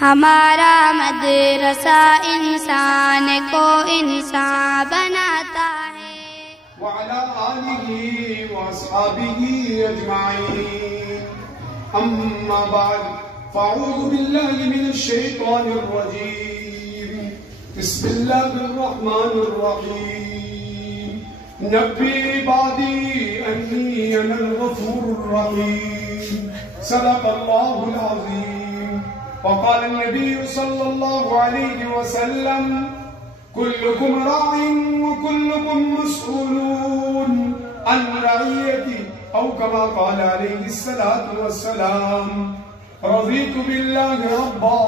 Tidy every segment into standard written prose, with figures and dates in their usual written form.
ہمارا مدرسہ انسان کو انسان بناتا ہے۔ وعلى آلہ واصحابہ اجمعین، اما بعد فاعوذ باللہ من الشیطان الرجیم، بسم اللہ الرحمن الرحیم، نبی عبادی انی انا الغفور الرحیم، صدق اللہ العظیم۔ وقال النبي صلى الله عليه وسلم كلكم راع وكلكم مسؤول عن رعيته، أو كما قال عليه الصلاة والسلام۔ رضيت بالله ربا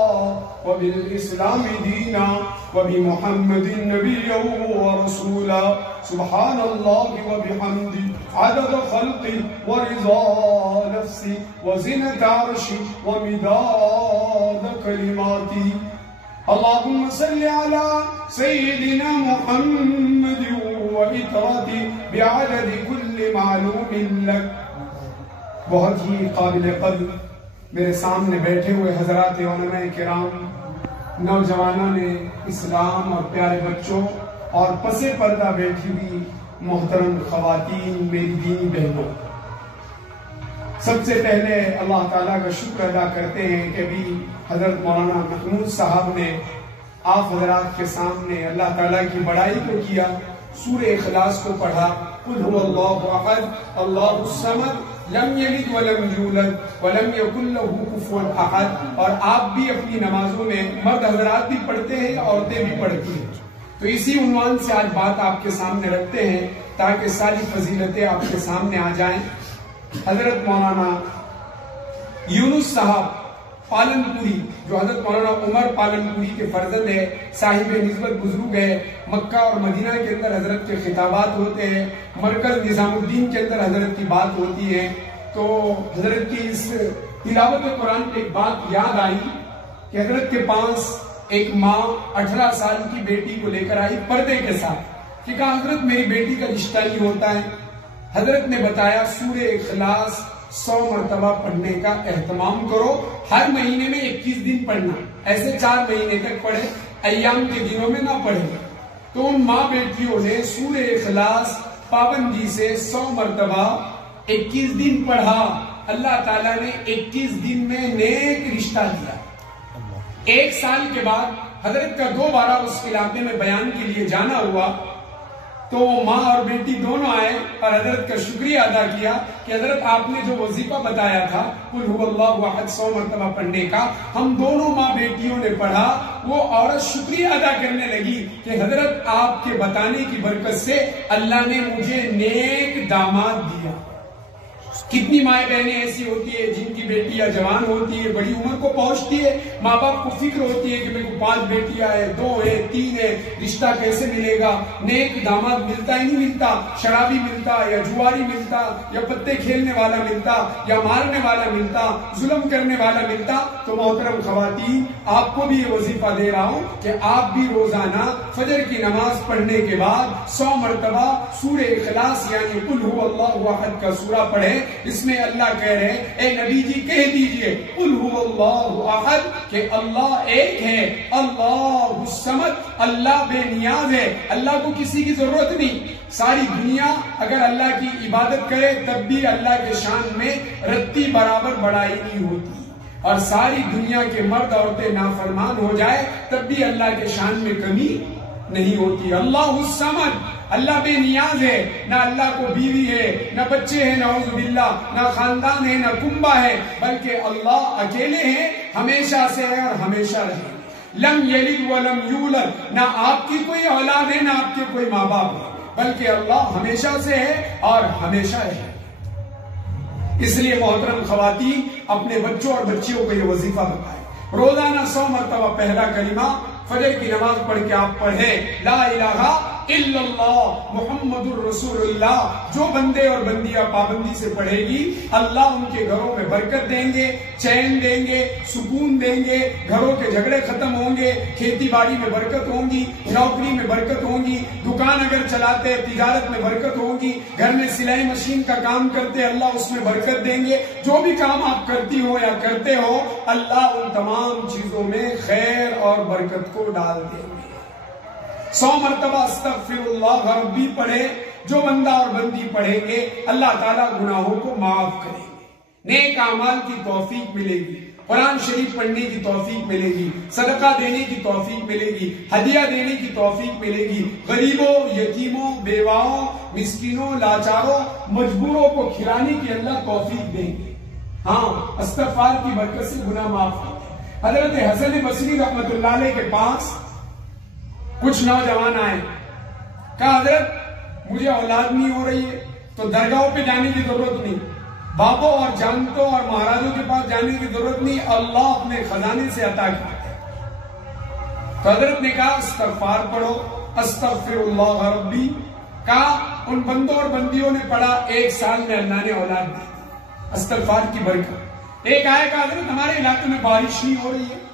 وبالإسلام دينا وبمحمد نبيا ورسولا، سبحان الله وبحمده عدد خلقي ورضا نفسي وزنة عرشي ومداد كلماتي، اللهم صل على سيدنا محمد وإطرته بعدد كل معلوم لك۔ بہت ہی قابل قدر میرے سامنے بیٹھے ہوئے حضرات علماء کرام، نوجوانوں نے اسلام اور پیارے بچوں اور پسے پردہ بیٹھی ہوئی محترم خواتین، میری دینی بہنوں، سب سے پہلے اللہ تعالیٰ کا شکر ادا کرتے ہیں کہ بھی حضرت مولانا محمود صاحب نے آپ حضرات کے سامنے اللہ تعالیٰ کی بڑائی کو کیا، سورہ اخلاص کو پڑھا، قل هو اللہ احد اللہ الصمد لم یلد ولم یولد ولم یکن له کفوا احد۔ اور آپ بھی اپنی نمازوں میں، مرد حضرات بھی پڑھتے ہیں، عورتیں بھی پڑھتی ہیں، تو اسی عنوان سے آج بات آپ کے سامنے رکھتے ہیں تاکہ ساری فضیلتیں آپ کے سامنے آ جائیں۔ حضرت مولانا یونس صاحب پالنپوری، جو حضرت مولانا عمر پالنپوری کے فرزند ہے، صاحب نسبت بزرگ ہے، مکہ اور مدینہ کے اندر حضرت کے خطابات ہوتے ہیں، مرکز نظام الدین کے اندر حضرت کی بات ہوتی ہے، تو حضرت کی اس تلاوت قرآن پہ ایک بات یاد آئی کہ حضرت کے پاس ایک ماں 18 سال کی بیٹی کو لے کر آئی پردے کے ساتھ، کہ کہا حضرت میری بیٹی کا رشتہ نہیں ہوتا ہے۔ حضرت نے بتایا سورہ اخلاص 100 مرتبہ پڑھنے کا اہتمام کرو، ہر مہینے میں 21 دن پڑھنا، ایسے 4 مہینے تک پڑھے، ایام کے دنوں میں نہ پڑھے۔ تو ان ماں بیٹیوں نے سورہ اخلاص پابندی سے 100 مرتبہ 21 دن پڑھا، اللہ تعالیٰ نے 21 دن میں نیک رشتہ دیا۔ 1 سال کے بعد حضرت کا 2 بار اس علاقے میں بیان کے لیے جانا ہوا، تو ماں اور بیٹی دونوں آئے اور حضرت کا شکریہ ادا کیا کہ حضرت آپ نے جو وظیفہ بتایا تھا قل هو اللہ احد 100 مرتبہ پڑھنے کا، ہم دونوں ماں بیٹیوں نے پڑھا۔ وہ عورت شکریہ ادا کرنے لگی کہ حضرت آپ کے بتانے کی برکت سے اللہ نے مجھے نیک داماد دیا۔ کتنی مائیں بہنیں ایسی ہوتی ہے جن کی بیٹیاں جوان ہوتی ہے، بڑی عمر کو پہنچتی ہے، ماں باپ کو فکر ہوتی ہے کہ میرے کو 5 بیٹیاں ہیں، 2 ہے، 3 ہے، رشتہ کیسے ملے گا، نیک داماد ملتا ہی نہیں ملتا، شرابی ملتا یا جواری ملتا یا پتے کھیلنے والا ملتا یا مارنے والا ملتا، ظلم کرنے والا ملتا۔ تو محترم خواتین، آپ کو بھی یہ وظیفہ دے رہا ہوں کہ آپ بھی روزانہ فجر کی نماز پڑھنے کے بعد 100 مرتبہ سورہ اخلاص یعنی قل هو اللہ احد کا سورہ پڑھیں۔ اس میں اللہ کہہ رہے ہیں اے نبی جی کہہ دیجئے قل هو اللہ احد کہ اللہ ایک ہے، اللہ الصمد، اللہ بے نیاز ہے، اللہ کو کسی کی ضرورت نہیں۔ ساری دنیا اگر اللہ کی عبادت کرے تب بھی اللہ کے شان میں رتی برابر بڑائی نہیں ہوتی، اور ساری دنیا کے مرد عورتیں نافرمان ہو جائے تب بھی اللہ کے شان میں کمی نہیں ہوتی۔ اللہ الصمد، اللہ بے نیاز ہے، نہ اللہ کو بیوی ہے، نہ بچے ہیں نعوذ باللہ، نہ خاندان ہے، نہ کنبہ ہے، بلکہ اللہ اکیلے ہیں، ہمیشہ سے ہے اور ہمیشہ رہے۔ لم یلد ولم یولد، نہ آپ کی کوئی اولاد ہے نہ آپ کے کوئی ماں باپ ہے، بلکہ اللہ ہمیشہ سے ہے اور ہمیشہ رہے۔ اس لیے محترم خواتین اپنے بچوں اور بچیوں کو یہ وظیفہ بتائیں، روزانہ 100 مرتبہ پہلا کلمہ فجر کی نماز پڑھ کے آپ پڑھیں لا الہ الا اللہ محمد الرسول اللہ، جو بندے اور بندیاں پابندی سے پڑھے گی اللہ ان کے گھروں میں برکت دیں گے، چین دیں گے، سکون دیں گے، گھروں کے جھگڑے ختم ہوں گے، کھیتی باڑی میں برکت ہوں گی، نوکری میں برکت ہوں گی، دکان اگر چلاتے تجارت میں برکت ہوگی، گھر میں سلائی مشین کا کام کرتے اللہ اس میں برکت دیں گے، جو بھی کام آپ کرتی ہو یا کرتے ہو اللہ ان تمام چیزوں میں خیر اور برکت کو ڈال دیں گے۔ 100 مرتبہ استغفر اللہ ربی پڑھے جو بندہ اور بندی پڑھیں گے اللہ تعالیٰ گناہوں کو معاف کریں گے، نیک اعمال کی توفیق ملے گی، قرآن شریف پڑھنے کی توفیق ملے گی، صدقہ دینے کی توفیق ملے گی، ہدیہ دینے کی توفیق ملے گی، غریبوں، یتیموں، بیواؤں، مسکینوں، لاچاروں، مجبوروں کو کھلانے کی اللہ توفیق دیں گے۔ ہاں، استغفار کی برکت سے گناہ معاف ہوتے ہیں۔ حضرت حسن بصری رحمت اللہ علیہ کے پاس کچھ نوجوان آئے، کہا حضرت مجھے اولاد نہیں ہو رہی ہے تو درگاہوں پہ جانے کی ضرورت نہیں، بابوں اور جانتوں اور مہاراجوں کے پاس جانے کی ضرورت نہیں، اللہ اپنے خزانے سے عطا کرتا ہے۔ تو حضرت نے کہا استغفار پڑھو، استغفر اللہ ربی، کہا ان بندوں اور بندیوں نے پڑھا، 1 سال میں اللہ نے اولاد دی، استغفار کی برکت۔ ایک آئے کہا حضرت ہمارے علاقے میں بارش نہیں ہو رہی ہے،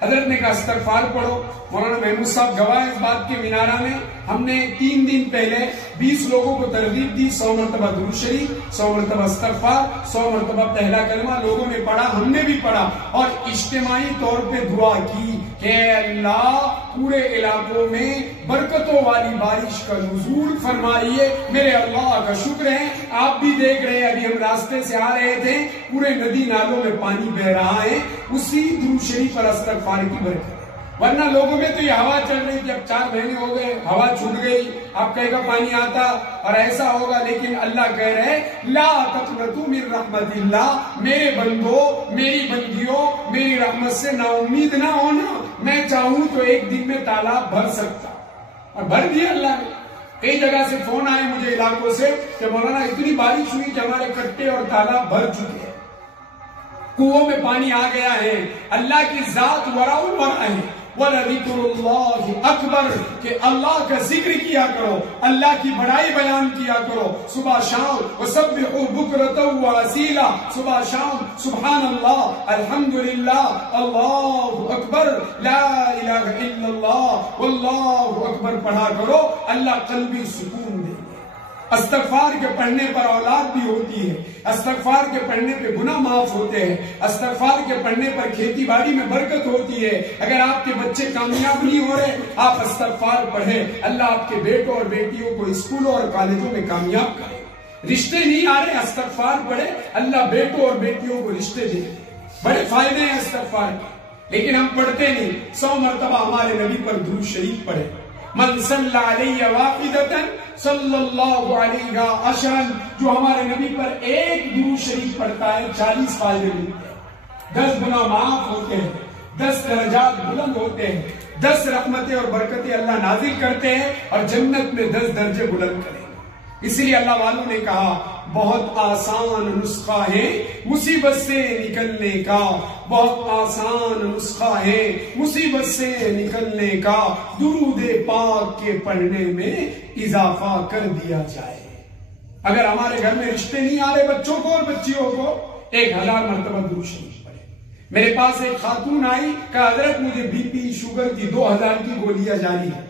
حضرت نے کہا استغفار پڑھو۔ مولانا محمود صاحب گواہ اس بات کے مینارہ میں ہم نے 3 دن پہلے 20 لوگوں کو ترغیب دی، 100 مرتبہ درود شریف، 100 مرتبہ استغفار، 100 مرتبہ پہلا کلمہ لوگوں نے پڑھا، ہم نے بھی پڑھا اور اجتماعی طور پہ دعا کی کہ اللہ پورے علاقوں میں برکتوں والی بارش کا نزول فرمائیے۔ میرے اللہ کا شکر ہے، آپ بھی دیکھ رہے ہیں، ابھی ہم راستے سے آ رہے تھے، پورے ندی نالوں میں پانی بہ رہا ہے، اسی درود شریف پر استغفار کی برکت ہے۔ ورنہ لوگوں میں تو یہ ہوا چل رہی تھی، اب 4 مہینے ہو گئے، ہوا چھوٹ گئی، آپ کہے گا پانی آتا اور ایسا ہوگا، لیکن اللہ کہہ رہے لا تقنطوا من رحمت اللہ، میرے بندوں، میری بندیوں، میری رحمت سے نا امید نہ ہونا، میں چاہوں تو ایک دن میں تالاب بھر سکتا، اور بھر دیا اللہ نے۔ کئی جگہ سے فون آئے مجھے علاقوں سے کہ مولانا اتنی بارش ہوئی کہ ہمارے کٹے اور تالاب بھر چکے ہیں، کنووں میں پانی آ گیا ہے۔ اللہ کی ذات وراء الورع ہے، وَلَذِكْرُ اللَّهِ أَكْبَرُ، کہ اللہ کا ذکر کیا کرو، اللہ کی بڑائی بیان کیا کرو، صبح شام وَسَبِّحُوا بُكْرَةً وَأَصِيلًا، صبح شام سبحان اللہ، الحمدللہ، اللہ اکبر، لا الہ الا اللہ، واللہ اکبر پڑھا کرو، اللہ قلبی سکون دے گا۔ استغفار کے پڑھنے پر اولاد بھی ہوتی ہے، استغفار کے پڑھنے پہ گناہ معاف ہوتے ہیں، استغفار کے پڑھنے پر کھیتی باڑی میں برکت ہوتی ہے۔ اگر آپ کے بچے کامیاب نہیں ہو رہے، آپ استغفار پڑھیں، اللہ آپ کے بیٹوں اور بیٹیوں کو اسکولوں اور کالجوں میں کامیاب کرے۔ رشتے نہیں آ رہے، استغفار پڑھے، اللہ بیٹوں اور بیٹیوں کو رشتے دے۔ بڑے فائدے ہیں استغفار کے، لیکن ہم پڑھتے نہیں۔ 100 مرتبہ ہمارے نبی پر درود شریف پڑھے، من صلی علیہ واحدۃ صلی اللہ علیہ عشرا، جو ہمارے نبی پر ایک درود شریف پڑھتا ہے 40 فائدے ملتے ہیں، 10 گناہ معاف ہوتے ہیں، 10 درجات بلند ہوتے ہیں، 10 رحمتیں اور برکتیں اللہ نازل کرتے ہیں اور جنت میں 10 درجے بلند کریں گے۔ اس لیے اللہ والوں نے کہا بہت آسان نسخہ ہے مصیبت سے نکلنے کا، بہت آسان نسخہ ہے مصیبت سے نکلنے کا، درود پاک کے پڑھنے میں اضافہ کر دیا جائے۔ اگر ہمارے گھر میں رشتے نہیں آ رہے بچوں کو اور بچیوں کو، 1000 مرتبہ درود شریف پڑھے۔ میرے پاس ایک خاتون آئی، کہا حضرت مجھے بی پی شوگر کی 2000 کی گولیاں جاری ہیں۔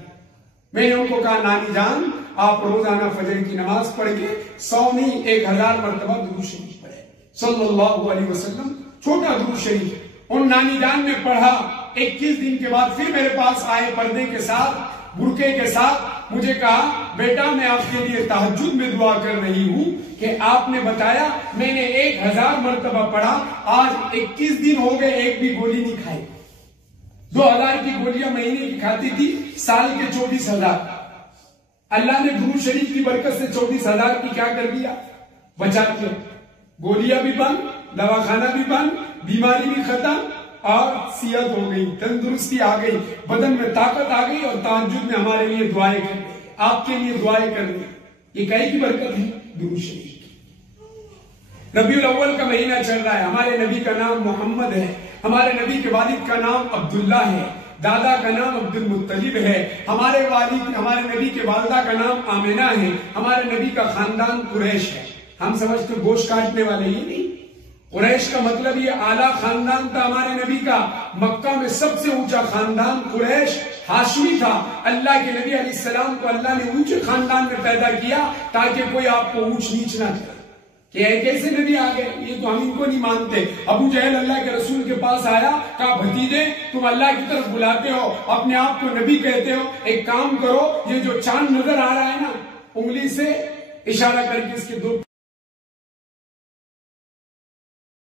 میں نے ان کو کہا نانی جان آپ روزانہ فجر کی نماز پڑھ کے 100 نہیں 1000 مرتبہ درود شریف پڑھے صلی اللہ علیہ وسلم، چھوٹا درود شریف۔ ان نانی جان نے پڑھا، 21 دن کے بعد پھر میرے پاس آئے پردے کے ساتھ، برقعے کے ساتھ، مجھے کہا بیٹا میں آپ کے لیے تہجد میں دعا کر رہی ہوں کہ آپ نے بتایا میں نے 1000 مرتبہ پڑھا، آج 21 دن ہو گئے ایک بھی گولی نہیں کھائی۔ 2000 کی گولیاں مہینے کی کھاتی تھی، سال کے 24000۔ اللہ نے درود شریف کی برکت سے 24000 کی کیا کر دیا؟ بچا دیا۔ گولیاں بھی بند، دواخانہ بھی بند، بیماری بھی ختم، اور صحت ہو گئی، تندرستی آ گئی، بدن میں طاقت آ گئی، اور تہجد میں ہمارے لیے دعائیں کر رہی، آپ کے لیے دعائیں کر رہی۔ یہ کئی کی برکت ہے؟ درود شریف کی۔ ربیع الاول کا مہینہ چل رہا ہے، ہمارے نبی کا نام محمد ہے، ہمارے نبی کے والد کا نام عبداللہ ہے، دادا کا نام عبد المطلب ہے، ہمارے نبی کے والدہ کا نام آمنہ ہے، ہمارے نبی کا خاندان قریش ہے۔ ہم سمجھتے گوشت کاٹنے والے یہ نہیں، قریش کا مطلب یہ اعلیٰ خاندان تھا ہمارے نبی کا۔ مکہ میں سب سے اونچا خاندان قریش ہاشمی تھا۔ اللہ کے نبی علیہ السلام کو اللہ نے اونچے خاندان میں پیدا کیا تاکہ کوئی آپ کو اونچ نیچ نہ کرے کہ اے کیسے نبی آ گئے، یہ تو ہم ان کو نہیں مانتے۔ ابو جہل اللہ کے رسول کے پاس آیا، کہا بھتیجے تم اللہ کی طرف بلاتے ہو، اپنے آپ کو نبی کہتے ہو، ایک کام کرو، یہ جو چاند نظر آ رہا ہے نا، انگلی سے اشارہ کر کے اس کے 2